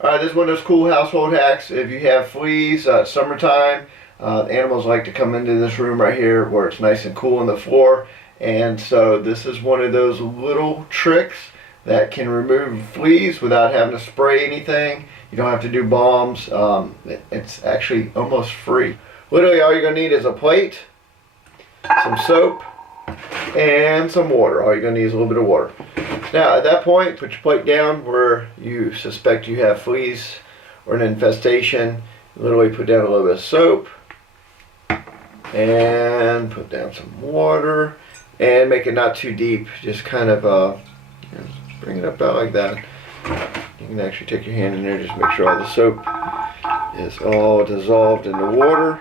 Alright, this is one of those cool household hacks. If you have fleas, summertime, animals like to come into this room right here where it's nice and cool on the floor. And so this is one of those little tricks that can remove fleas without having to spray anything. You don't have to do bombs. It's actually almost free. Literally all you're going to need is a plate, some soap, and some water. All you're going to need is a little bit of water. Now at that point, put your plate down where you suspect you have fleas or an infestation. Literally put down a little bit of soap and put down some water and make it not too deep. Just kind of bring it up out like that. You can actually take your hand in there, just make sure all the soap is all dissolved in the water.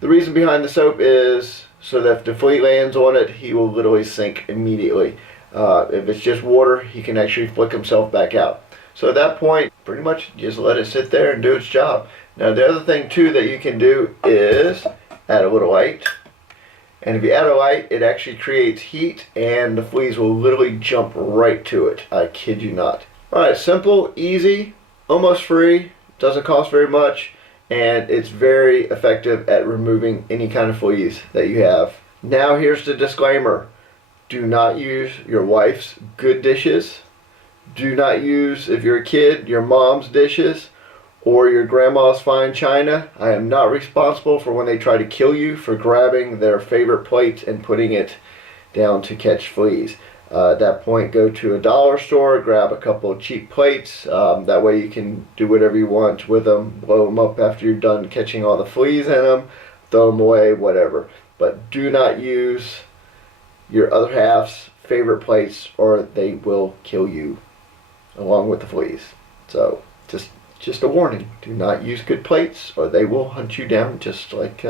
The reason behind the soap is so that if the flea lands on it, he will literally sink immediately. If it's just water, he can actually flick himself back out. So at that point, pretty much just let it sit there and do its job. Now the other thing too that you can do is add a little light. And if you add a light, it actually creates heat and the fleas will literally jump right to it. I kid you not. Alright, simple, easy, almost free, doesn't cost very much, and it's very effective at removing any kind of fleas that you have. Now here's the disclaimer. Do not use your wife's good dishes. Do not use, if you're a kid, your mom's dishes or your grandma's fine china. I am not responsible for when they try to kill you for grabbing their favorite plate and putting it down to catch fleas. At that point, go to a dollar store, grab a couple of cheap plates. That way you can do whatever you want with them. Blow them up after you're done catching all the fleas in them. Throw them away, whatever. But do not use your other half's favorite plates or they will kill you along with the fleas. So just a warning, do not use good plates or they will hunt you down just like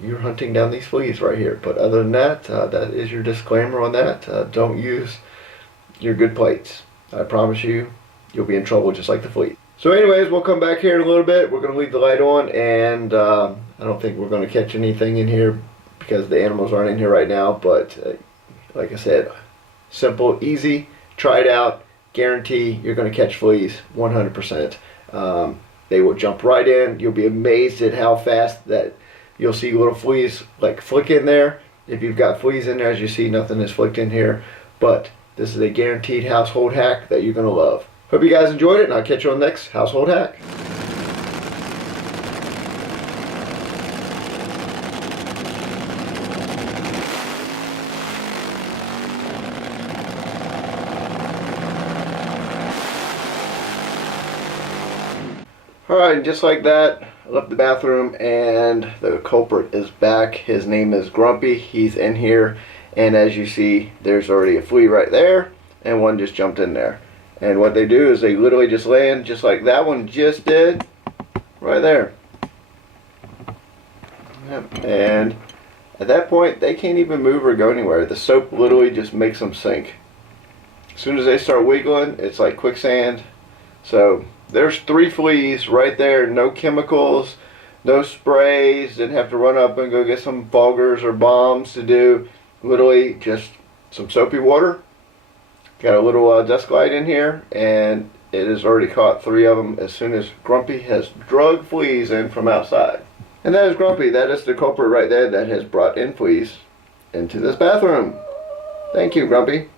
you're hunting down these fleas right here. But other than that, that is your disclaimer on that. Don't use your good plates. I promise you, you'll be in trouble just like the fleas. So anyways, we'll come back here in a little bit. We're going to leave the light on, and I don't think we're going to catch anything in here because the animals aren't in here right now. But like I said, simple, easy, try it out, guarantee you're going to catch fleas 100%. They will jump right in. You'll be amazed at how fast that you'll see little fleas like flick in there. If you've got fleas in there, as you see, nothing is flicked in here. But this is a guaranteed household hack that you're going to love. Hope you guys enjoyed it, and I'll catch you on the next household hack. Alright, just like that, I left the bathroom and the culprit is back. His name is Grumpy. He's in here, and as you see, there's already a flea right there, and one just jumped in there. And what they do is they literally just land just like that one just did, right there. Yep. And at that point, they can't even move or go anywhere. The soap literally just makes them sink. As soon as they start wiggling, it's like quicksand. So there's 3 fleas right there, no chemicals, no sprays, didn't have to run up and go get some foggers or bombs to do. Literally just some soapy water. Got a little desk light in here, and it has already caught 3 of them as soon as Grumpy has drug fleas in from outside. And that is Grumpy. That is the culprit right there that has brought in fleas into this bathroom. Thank you, Grumpy.